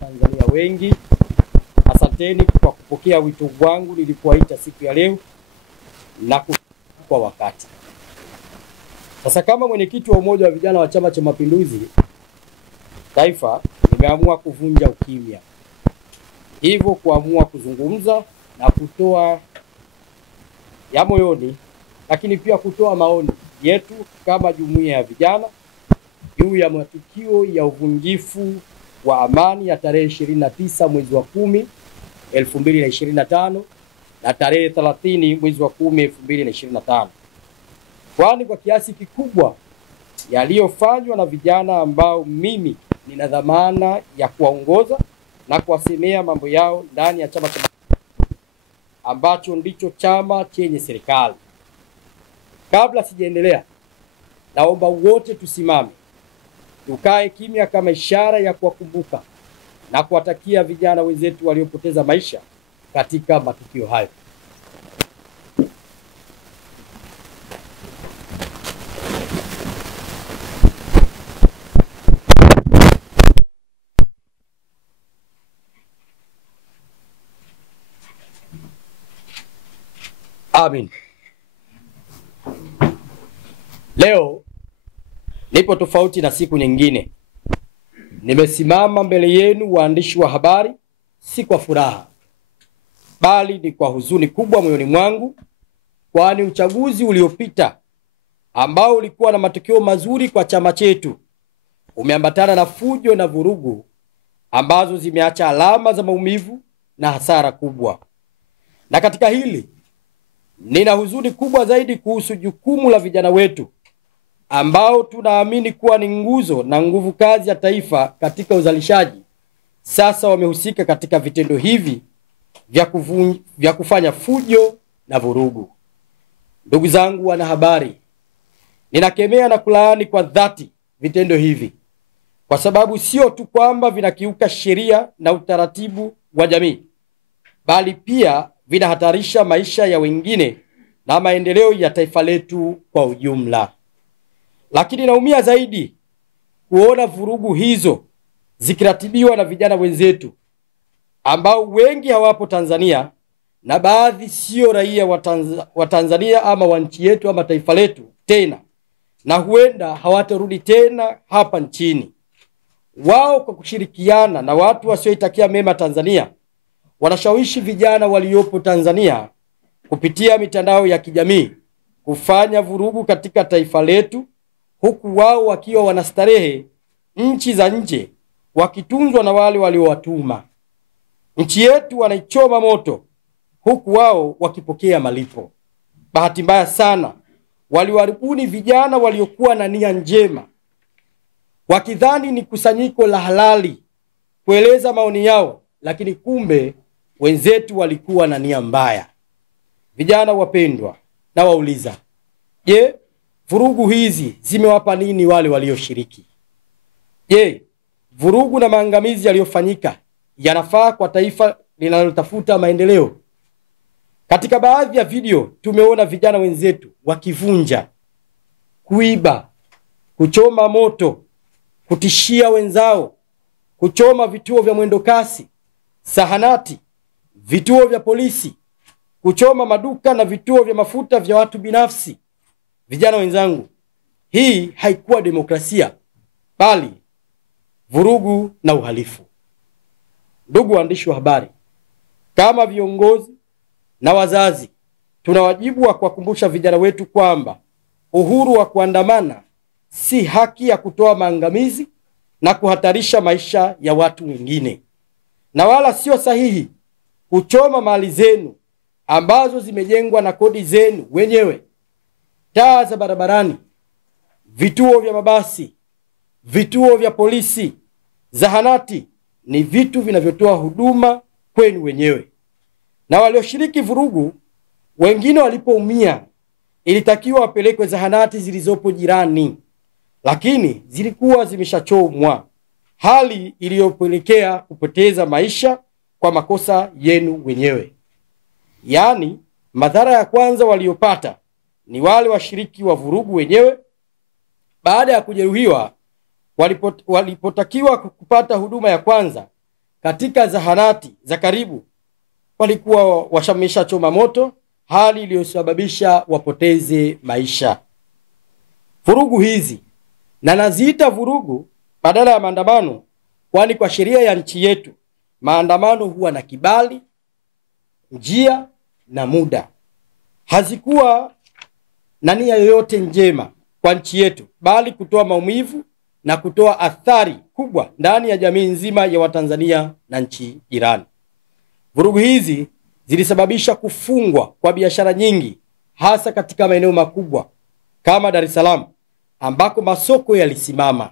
Tanzania wengi, asanteni kwa kupokea wito wangu nilipowaita siku ya leo na kwa wakati. Sasa kama mwenyekiti wa umoja wa vijana wa Chama cha Mapinduzi Taifa, nimeamua kuvunja ukimya. Hivyo kuamua kuzungumza na kutoa ya moyoni, lakini pia kutoa maoni yetu kama jumuiya ya vijana juu ya matukio ya uvunjifu wa amani ya tarehe 29 mwezi wa 10 2025 na tarehe 30 mwezi wa 10 2025. Kwani kwa kiasi kikubwa yaliyofanywa na vijana ambao mimi nina dhamana ya kuwaongoza na kuwasemea mambo yao ndani ya Chama cha ambacho ndicho chama chenye serikali. Kabla sijaendelea, naomba wote tusimame, tukae kimya kama ishara ya kuwakumbuka na kuwatakia vijana wenzetu waliopoteza maisha katika matukio hayo. Amin. Leo nipo tofauti na siku nyingine. Nimesimama mbele yenu waandishi wa habari, si kwa furaha, bali ni kwa huzuni kubwa moyoni mwangu, kwani uchaguzi uliopita ambao ulikuwa na matokeo mazuri kwa chama chetu umeambatana na fujo na vurugu ambazo zimeacha alama za maumivu na hasara kubwa. Na katika hili nina huzuni kubwa zaidi kuhusu jukumu la vijana wetu ambao tunaamini kuwa ni nguzo na nguvu kazi ya taifa katika uzalishaji. Sasa wamehusika katika vitendo hivi vya kufanya fujo na vurugu. Ndugu zangu wanahabari, ninakemea na kulaani kwa dhati vitendo hivi, kwa sababu sio tu kwamba vinakiuka sheria na utaratibu wa jamii, bali pia vinahatarisha maisha ya wengine na maendeleo ya taifa letu kwa ujumla. Lakini naumia zaidi kuona vurugu hizo zikiratibiwa na vijana wenzetu ambao wengi hawapo Tanzania na baadhi sio raia wa Tanzania ama wa nchi yetu ama taifa letu tena, na huenda hawatarudi tena hapa nchini. Wao kwa kushirikiana na watu wasioitakia mema Tanzania wanashawishi vijana waliopo Tanzania kupitia mitandao ya kijamii kufanya vurugu katika taifa letu, huku wao wakiwa wanastarehe nchi za nje wakitunzwa na wale waliowatuma. Nchi yetu wanaichoma moto huku wao wakipokea malipo. Bahati mbaya sana, waliwaribuni vijana waliokuwa na nia njema, wakidhani ni kusanyiko la halali kueleza maoni yao, lakini kumbe wenzetu walikuwa na nia mbaya. Vijana wapendwa, na wauliza, je, vurugu hizi zimewapa nini wale walioshiriki? Je, vurugu na maangamizi yaliyofanyika yanafaa kwa taifa linalotafuta maendeleo? Katika baadhi ya video tumeona vijana wenzetu wakivunja, kuiba, kuchoma moto, kutishia wenzao, kuchoma vituo vya mwendokasi, zahanati, vituo vya polisi, kuchoma maduka na vituo vya mafuta vya watu binafsi. Vijana wenzangu, hii haikuwa demokrasia, bali vurugu na uhalifu. Ndugu waandishi wa habari, kama viongozi na wazazi, tuna wajibu wa kuwakumbusha vijana wetu kwamba uhuru wa kuandamana si haki ya kutoa maangamizi na kuhatarisha maisha ya watu wengine, na wala sio sahihi kuchoma mali zenu ambazo zimejengwa na kodi zenu wenyewe. Taa za barabarani, vituo vya mabasi, vituo vya polisi, zahanati ni vitu vinavyotoa huduma kwenu wenyewe. Na walioshiriki vurugu, wengine walipoumia, ilitakiwa wapelekwe zahanati zilizopo jirani, lakini zilikuwa zimeshachomwa, hali iliyopelekea kupoteza maisha kwa makosa yenu wenyewe. Yaani, madhara ya kwanza waliopata ni wale washiriki wa vurugu wenyewe. Baada ya kujeruhiwa, walipotakiwa kupata huduma ya kwanza, katika zahanati za karibu walikuwa washamesha choma moto, hali iliyosababisha wapoteze maisha. Vurugu hizi, na naziita vurugu badala ya maandamano, kwani kwa sheria ya nchi yetu maandamano huwa na kibali, njia na muda. Hazikuwa na nia yoyote njema kwa nchi yetu, bali kutoa maumivu na kutoa athari kubwa ndani ya jamii nzima ya Watanzania na nchi jirani. Vurugu hizi zilisababisha kufungwa kwa biashara nyingi, hasa katika maeneo makubwa kama Dar es Salaam ambako masoko yalisimama.